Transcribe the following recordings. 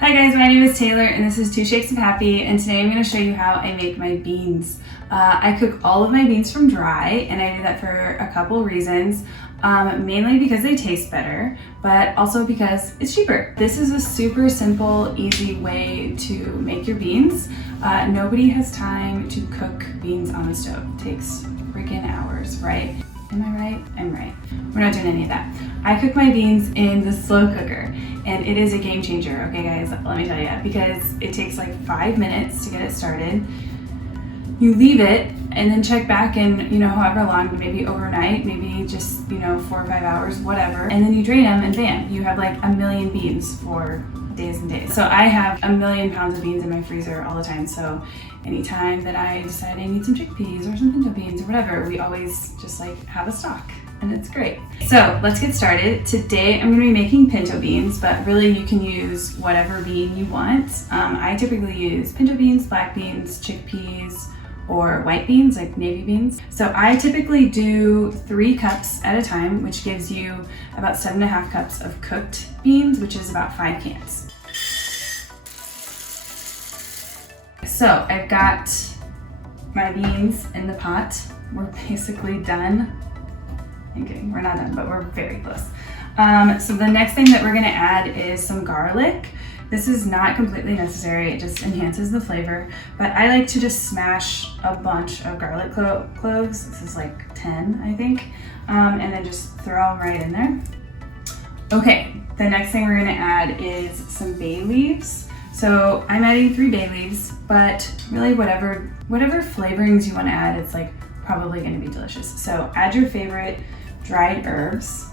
Hi guys, my name is Taylor and this is Two Shakes of Happy, and today I'm going to show you how I make my beans. I cook all of my beans from dry, and I do that for a couple reasons. Mainly because they taste better, but also because it's cheaper. This is a super simple, easy way to make your beans. Nobody has time to cook beans on the stove. It takes freaking hours, right? Am I right? I'm right. We're not doing any of that. I cook my beans in the slow cooker, and it is a game changer, okay guys? Let me tell you, because it takes like 5 minutes to get it started. You leave it and then check back in, however long, maybe overnight, maybe just, 4 or 5 hours, whatever. And then you drain them and bam, you have like a million beans for days and days. So I have 1,000,000 pounds of beans in my freezer all the time. So anytime that I decide I need some chickpeas or some pinto beans or whatever, we always just like have a stock, and it's great. So let's get started. Today I'm gonna be making pinto beans, but really you can use whatever bean you want. I typically use pinto beans, black beans, chickpeas, or white beans, like navy beans. So I typically do 3 cups at a time, which gives you about 7.5 cups of cooked beans, which is about 5 cans. So I've got my beans in the pot. We're basically done. I'm kidding, we're not done, but we're very close. So the next thing that we're gonna add is some garlic. This is not completely necessary, it just enhances the flavor, but I like to just smash a bunch of garlic cloves. This is like 10, I think, and then just throw them right in there. Okay, the next thing we're gonna add is some bay leaves. So I'm adding 3 bay leaves, but really whatever flavorings you wanna add, it's like probably gonna be delicious. So add your favorite dried herbs,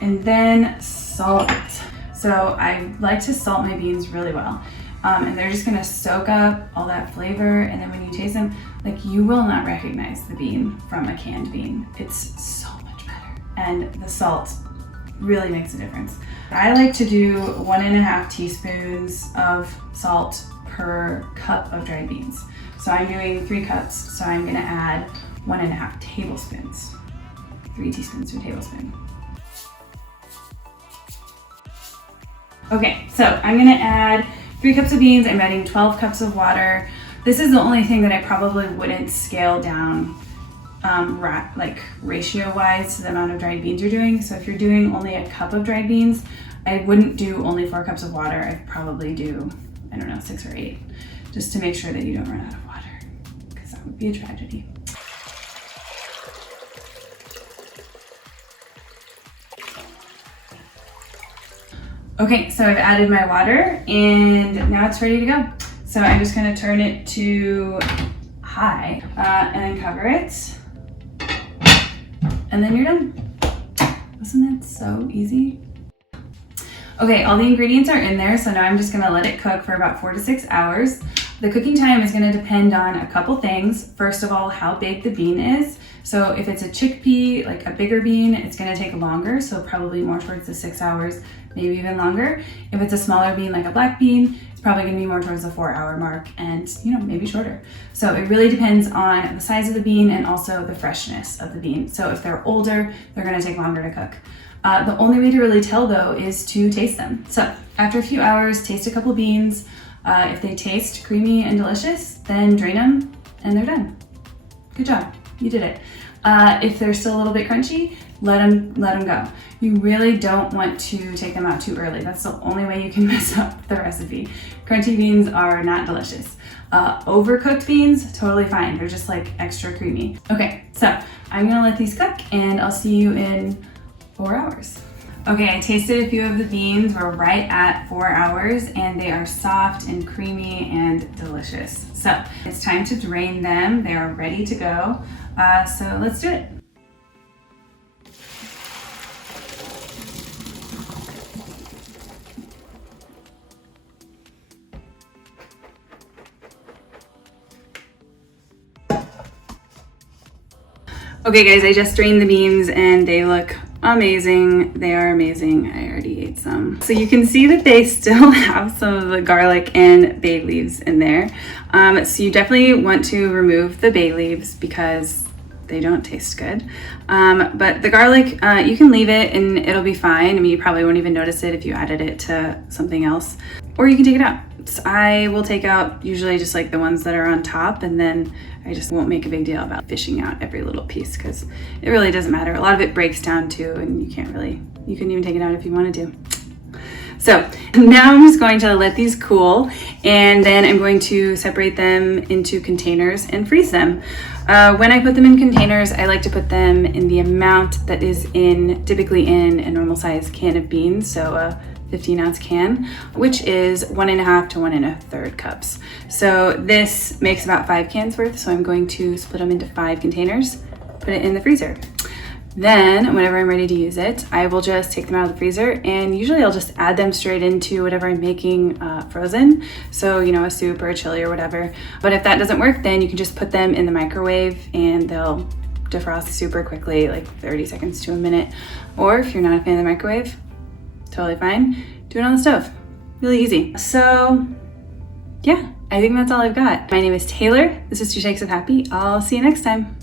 and then salt. So I like to salt my beans really well. And they're just gonna soak up all that flavor, and then when you taste them, like, you will not recognize the bean from a canned bean. It's so much better. And the salt really makes a difference. I like to do 1.5 teaspoons of salt per cup of dried beans. So I'm doing 3 cups, so I'm gonna add 1.5 tablespoons. 3 teaspoons to a tablespoon. Okay, so I'm gonna add 3 cups of beans. I'm adding 12 cups of water. This is the only thing that I probably wouldn't scale down like ratio-wise to the amount of dried beans you're doing. So if you're doing only a cup of dried beans, I wouldn't do only 4 cups of water. I'd probably do, 6 or 8, just to make sure that you don't run out of water, because that would be a tragedy. Okay, so I've added my water and now it's ready to go. So I'm just gonna turn it to high and then cover it. And then you're done. Wasn't that so easy? Okay, all the ingredients are in there, so now I'm just gonna let it cook for about 4 to 6 hours. The cooking time is gonna depend on a couple things. First of all, how big the bean is. So if it's a chickpea, like a bigger bean, it's gonna take longer, so probably more towards the 6 hours, maybe even longer. If it's a smaller bean, like a black bean, it's probably gonna be more towards the 4-hour mark, and maybe shorter. So it really depends on the size of the bean and also the freshness of the bean. So if they're older, they're gonna take longer to cook. The only way to really tell though is to taste them. So after a few hours, taste a couple beans. If they taste creamy and delicious, then drain them and they're done. Good job, you did it. If they're still a little bit crunchy, let them go. You really don't want to take them out too early. That's the only way you can mess up the recipe. Crunchy beans are not delicious. Overcooked beans, totally fine. They're just like extra creamy. Okay, so I'm gonna let these cook and I'll see you in 4 hours. Okay, I tasted a few of the beans. We're right at 4 hours and they are soft and creamy and delicious. So it's time to drain them. They are ready to go. So let's do it. Okay guys, I just drained the beans and they look amazing. They are amazing. I already ate some. So you can see that they still have some of the garlic and bay leaves in there. So you definitely want to remove the bay leaves because they don't taste good. But the garlic, you can leave it and it'll be fine. I mean, you probably won't even notice it if you added it to something else, or you can take it out. So I will take out usually just like the ones that are on top, and then I just won't make a big deal about fishing out every little piece because it really doesn't matter. A lot of it breaks down too, and you can even take it out if you wanted to. So now I'm just going to let these cool, and then I'm going to separate them into containers and freeze them. When I put them in containers, I like to put them in the amount that is typically in a normal size can of beans, so a 15-ounce can, which is 1.5 to 1 1/3 cups. So this makes about 5 cans worth, so I'm going to split them into 5 containers, put it in the freezer. Then, whenever I'm ready to use it, I will just take them out of the freezer, and usually I'll just add them straight into whatever I'm making frozen. So, you know, a soup or a chili or whatever. But if that doesn't work, then you can just put them in the microwave and they'll defrost super quickly, like 30 seconds to a minute. Or if you're not a fan of the microwave, totally fine, do it on the stove. Really easy. So, yeah, I think that's all I've got. My name is Taylor. This is 2 Shakes of Happy. I'll see you next time.